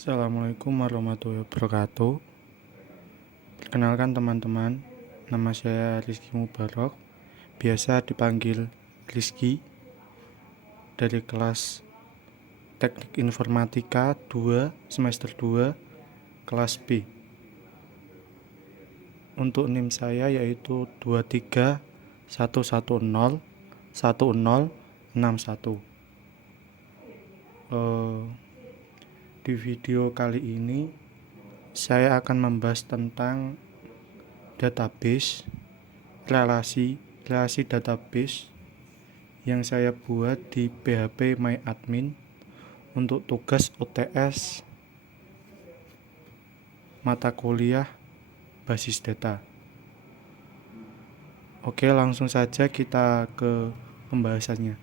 Assalamualaikum warahmatullahi wabarakatuh. Perkenalkan teman-teman, nama saya Rizky Mubarok, biasa dipanggil Rizky, dari kelas Teknik Informatika 2 semester 2 kelas B. Untuk NIM saya yaitu 231101061. Di video kali ini saya akan membahas tentang database, relasi database yang saya buat di PHP MyAdmin untuk tugas UTS mata kuliah basis data. Oke, langsung saja kita ke pembahasannya.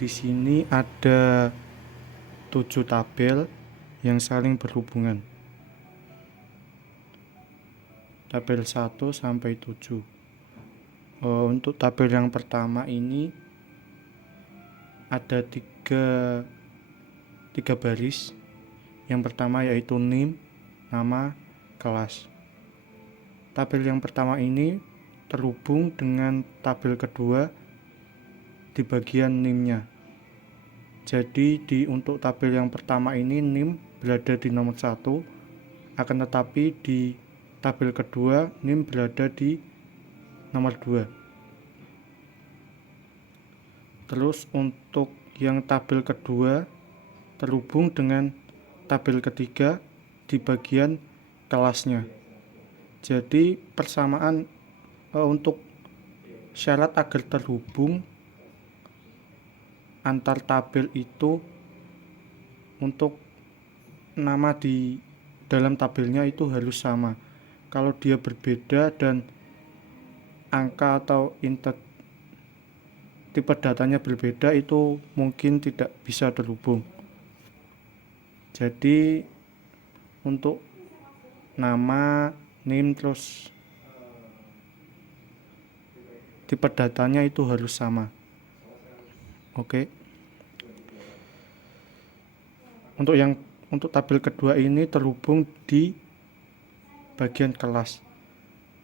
Di sini ada 7 tabel yang saling berhubungan. Tabel 1 sampai 7. Untuk tabel yang pertama ini ada tiga baris. Yang pertama yaitu NIM, nama, kelas. Tabel yang pertama ini terhubung dengan tabel kedua di bagian NIM-nya. Jadi untuk tabel yang pertama ini NIM berada di nomor 1, akan tetapi di tabel kedua NIM berada di nomor 2. Terus untuk yang tabel kedua terhubung dengan tabel ketiga di bagian kelasnya. Jadi persamaan untuk syarat agar terhubung antar tabel itu, untuk nama di dalam tabelnya itu harus sama. Kalau dia berbeda dan angka atau tipe datanya berbeda, itu mungkin tidak bisa terhubung. Jadi untuk nama, NIM, terus tipe datanya itu harus sama. Oke. Untuk tabel kedua ini terhubung di bagian kelas.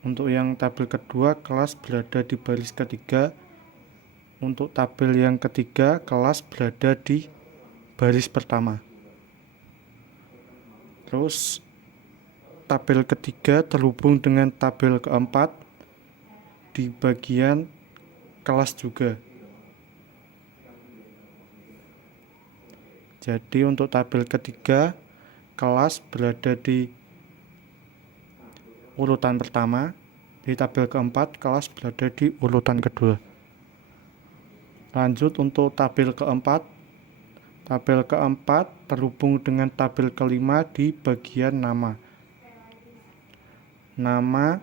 Untuk yang tabel kedua, kelas berada di baris ketiga. Untuk tabel yang ketiga, kelas berada di baris pertama. Terus tabel ketiga terhubung dengan tabel keempat di bagian kelas juga. Jadi untuk tabel ketiga, kelas berada di urutan pertama. Di tabel keempat, kelas berada di urutan kedua. Lanjut untuk tabel keempat. Tabel keempat terhubung dengan tabel kelima di bagian nama. Nama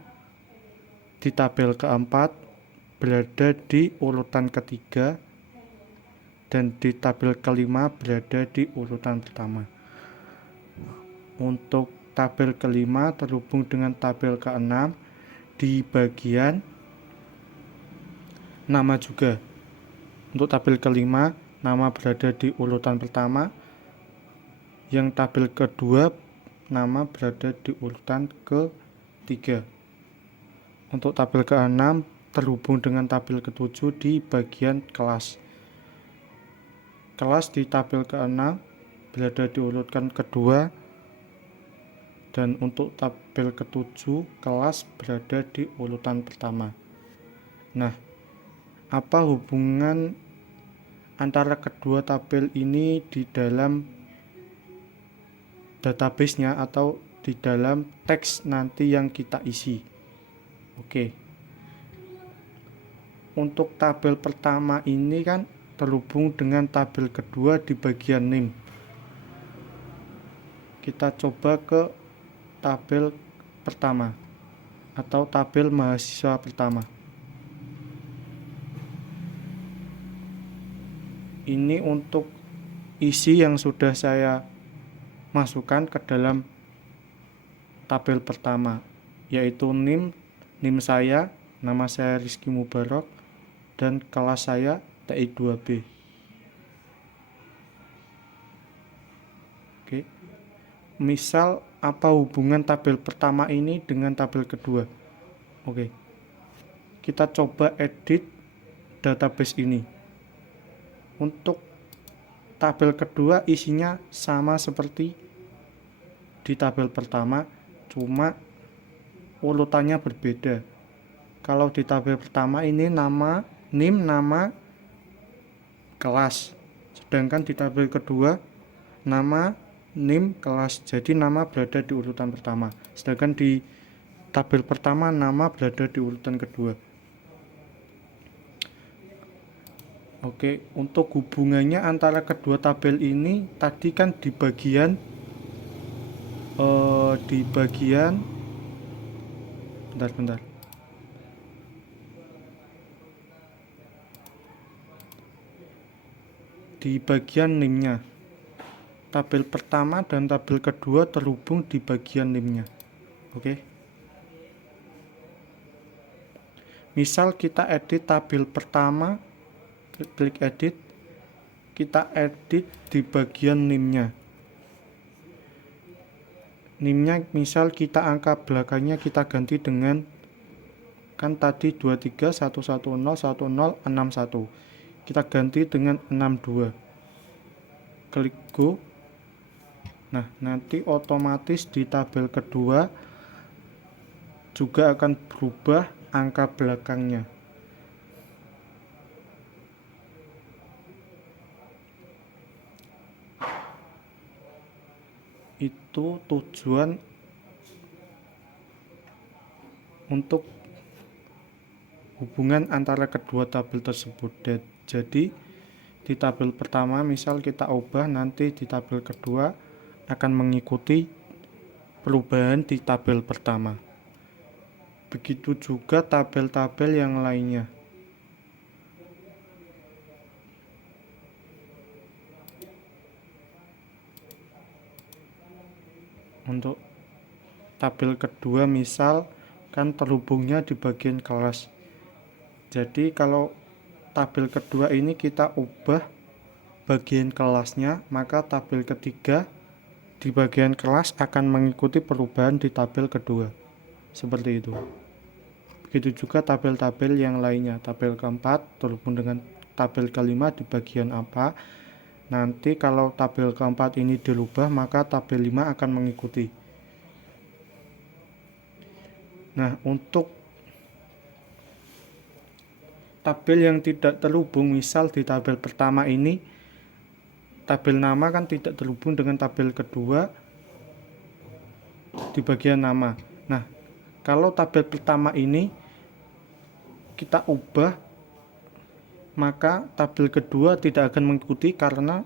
di tabel keempat berada di urutan ketiga, dan di tabel kelima berada di urutan pertama. Untuk tabel kelima terhubung dengan tabel keenam di bagian nama juga. Untuk tabel kelima, nama berada di urutan pertama. Yang tabel kedua, nama berada di urutan ketiga. Untuk tabel keenam terhubung dengan tabel ketujuh di bagian kelas. Kelas di tabel ke-6 berada di urutan kedua, dan untuk tabel ke-7 kelas berada di urutan pertama. Nah, apa hubungan antara kedua tabel ini di dalam database-nya atau di dalam teks nanti yang kita isi? Oke. Untuk tabel pertama ini kan terhubung dengan tabel kedua di bagian NIM. Kita coba ke tabel pertama atau tabel mahasiswa pertama. Ini untuk isi yang sudah saya masukkan ke dalam tabel pertama, yaitu NIM saya, nama saya Rizky Mubarok, dan kelas saya TI 2B. Oke. Misal apa hubungan tabel pertama ini dengan tabel kedua? Oke. Kita coba edit database ini. Untuk tabel kedua isinya sama seperti di tabel pertama, cuma urutannya berbeda. Kalau di tabel pertama ini nama NIM, nama kelas. Sedangkan di tabel kedua nama NIM kelas. Jadi nama berada di urutan pertama. Sedangkan di tabel pertama nama berada di urutan kedua. Oke, untuk hubungannya antara kedua tabel ini tadi kan di bagian bentar. Di bagian NIM-nya. Tabel pertama dan tabel kedua terhubung di bagian NIM-nya. Oke. Misal kita edit tabel pertama, klik edit, kita edit di bagian NIM-nya. NIM-nya misal kita angka belakangnya kita ganti dengan, kan tadi 23.110.1061, kita ganti dengan 62. Klik go. Nah, nanti otomatis di tabel kedua juga akan berubah angka belakangnya. Itu tujuan untuk hubungan antara kedua tabel tersebut. Jadi di tabel pertama misal kita ubah, nanti di tabel kedua akan mengikuti perubahan di tabel pertama. Begitu juga tabel-tabel yang lainnya. Untuk tabel kedua misal kan terhubungnya di bagian kelas. Jadi kalau tabel kedua ini kita ubah bagian kelasnya, maka tabel ketiga di bagian kelas akan mengikuti perubahan di tabel kedua. Seperti itu. Begitu juga tabel-tabel yang lainnya. Tabel keempat terhubung dengan tabel kelima di bagian apa. Nanti kalau tabel keempat ini dirubah, maka tabel 5 akan mengikuti. Nah, untuk tabel yang tidak terhubung, misal di tabel pertama ini, tabel nama kan tidak terhubung dengan tabel kedua di bagian nama. Nah, kalau tabel pertama ini kita ubah, maka tabel kedua tidak akan mengikuti karena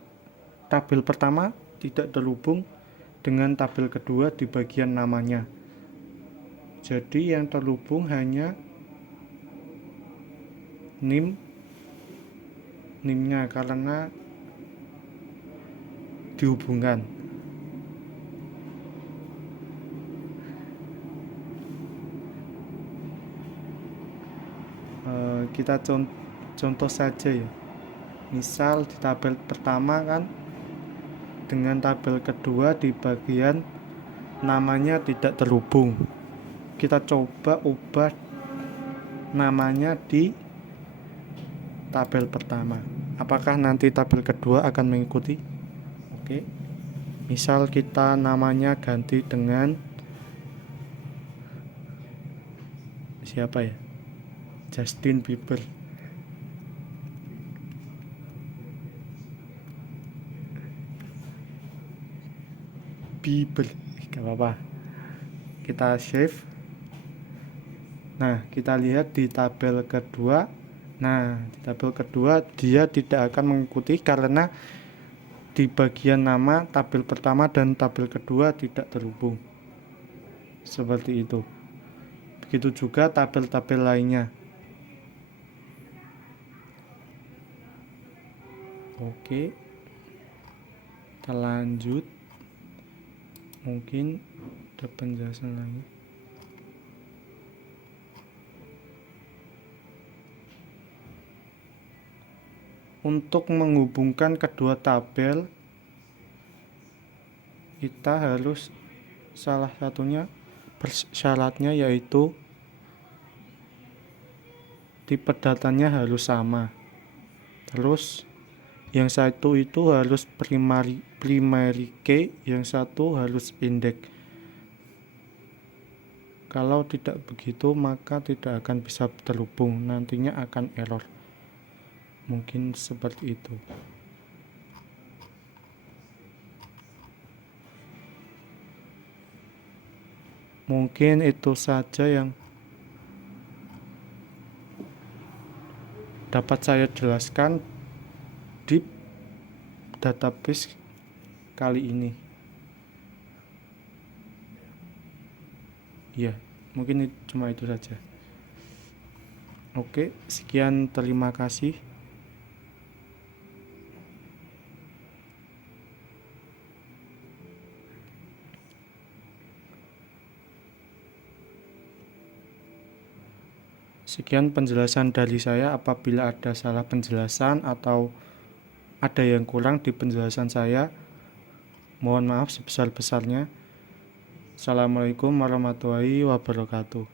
tabel pertama tidak terhubung dengan tabel kedua di bagian namanya. Jadi yang terhubung hanya NIM-nya karena dihubungkan. Kita contoh saja ya. Misal di tabel pertama kan dengan tabel kedua di bagian namanya tidak terhubung. Kita coba ubah namanya di tabel pertama. Apakah nanti tabel kedua akan mengikuti? Oke. Misal kita namanya ganti dengan siapa ya? Justin Bieber. Gak apa-apa. Kita save. Nah, kita lihat di tabel kedua. Nah, di tabel kedua dia tidak akan mengikuti karena di bagian nama tabel pertama dan tabel kedua tidak terhubung. Seperti itu. Begitu juga tabel-tabel lainnya. Oke, kita lanjut. Mungkin ada penjelasan lagi. Untuk menghubungkan kedua tabel, kita harus, salah satunya syaratnya yaitu tipe datanya harus sama. Terus yang satu itu harus primary key, yang satu harus index. Kalau tidak begitu maka tidak akan bisa terhubung, nantinya akan error. Mungkin seperti itu. Mungkin itu saja yang dapat saya jelaskan di database kali ini. Ya, mungkin cuma itu saja. Oke, sekian, terima kasih. Sekian penjelasan dari saya. Apabila ada salah penjelasan atau ada yang kurang di penjelasan saya, mohon maaf sebesar-besarnya. Assalamualaikum warahmatullahi wabarakatuh.